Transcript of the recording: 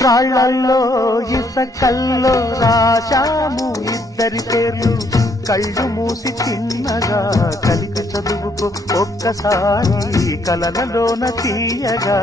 రాళ్ళల్లో ఇసకల్లో రాశాము ఇద్దరి పేర్లు కళ్ళు మూసి చిన్నగా కలికి చదువుకో ఒక్కసారి కలలలోన తీయగా